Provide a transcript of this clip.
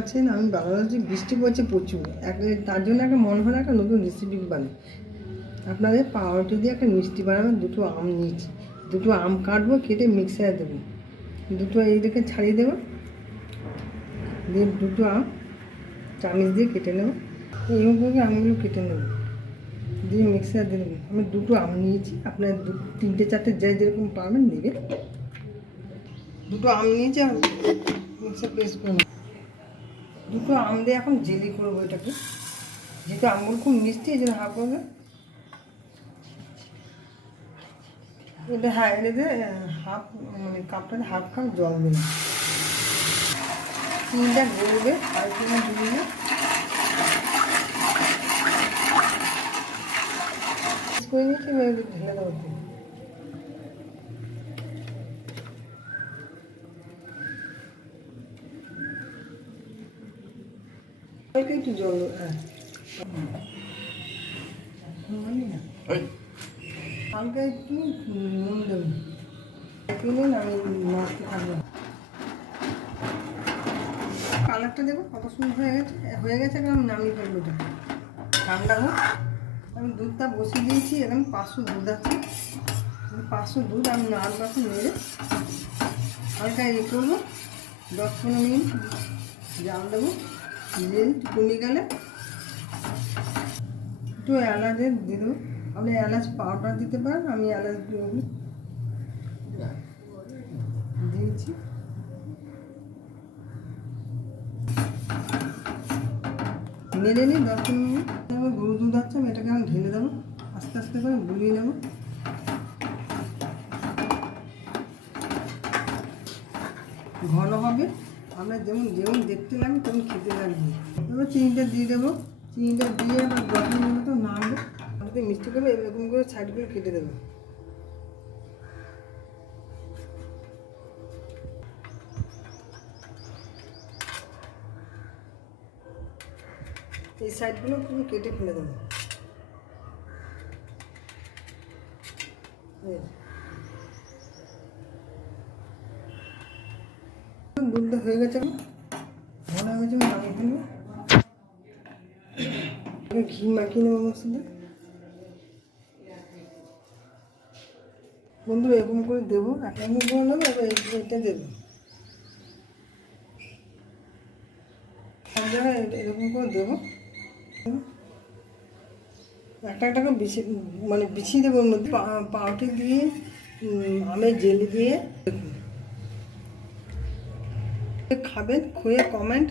আছেন, আমি বাংলাদেশে বৃষ্টি পড়ছে প্রচুর, তার জন্য একটা মনে হলো একটা নতুন রেসিপি বানাই। আপনাদের পাউরুটি দিয়ে একটা মিষ্টি বানাবেন। দুটো আম নিয়েছি, দুটো আম কাটবো, কেটে মিক্সারে দেবো, দুটো এইদিকে ছাড়িয়ে দেবো, দিয়ে দুটো আম চামিচ দিয়ে কেটে নেবো, এইভাবে আমগুলো কেটে নেবো, দিয়ে মিক্সারে দিয়ে দেবো। আমি দুটো আম নিয়েছি, আপনার তিনটে চারটে যেরকম পারবেন নেবেন। দুটো আম নিয়েছি, আর মিক্সার পেস্ট করে নেবো। দুটো আম দিয়ে এখন জেলি করবো এটাকে, যেহেতু আমগুলো খুব মিষ্টি, এই জন্য হাফ হবে এটা। হ্যাঁ, এটাতে হাফ মানে কাপটাতে হাফ কাপ জল দেবে, চিনিটা গড়বে, আর চিনি দিয়ে করে নিচ্ছি, ঢেলে দেবো। একটু জল, হ্যাঁ হালকা একটু নুন দেবেন, দিলেন আমি মাছতে থাকবো। কালারটা দেখো কত সুন্দর হয়ে গেছে এখন আমি নামিয়ে ফেলবো। এটা ঠান্ডা হোক, আমি দুধটা বসিয়ে দিয়েছি, এখন 500 দুধ আছে, 500 দুধ আমি নাড় পাশে নেড়ে হালকা করবো, 10-15 মিনিট জাল দেবো। দিয়ে কমে গেলে একটু এলাচ দিয়ে দেবো, আপনি এলাচ পাউডার দিতে পারেন, আমি এলাচ দিয়েছি। নেড়ে নিই 10-15 মিনিট। গরু দুধ আছে, আমি এটাকে আমি ঢেলে দেবো, আস্তে আস্তে করে গুলিয়ে নেবো। ঘন হবে, আমরা যেমন যেমন দেখতে লাগবে তেমন খেতে লাগবে। এবার চিনিটা দিয়ে দেবো, চিনিটা দিয়ে আবার 10 মিনিট মতো নাড়বো, আমাদের মিষ্টি করবে, এরকম করে সাইড করে কেটে দেবো। এই সাইডগুলো পুরো কেটে ফেলে দেবো। দুধটা হয়ে গেছে, ঘন হয়ে গেছে, নামিয়ে ফেলবো। ঘি মাখিয়ে নেবো মশলা। বন্ধুরা এরকম করে দেবো, একটা করে নেবো, এবার এইটা দেবো সব জায়গায়, এরকম করে দেবো। একটা একটা করে মানে বিছিয়ে দেবো, ওর মধ্যে পাউরুটি দিয়ে, আমের জেলি দিয়ে। খাবেন, খুঁয়ে কমেন্ট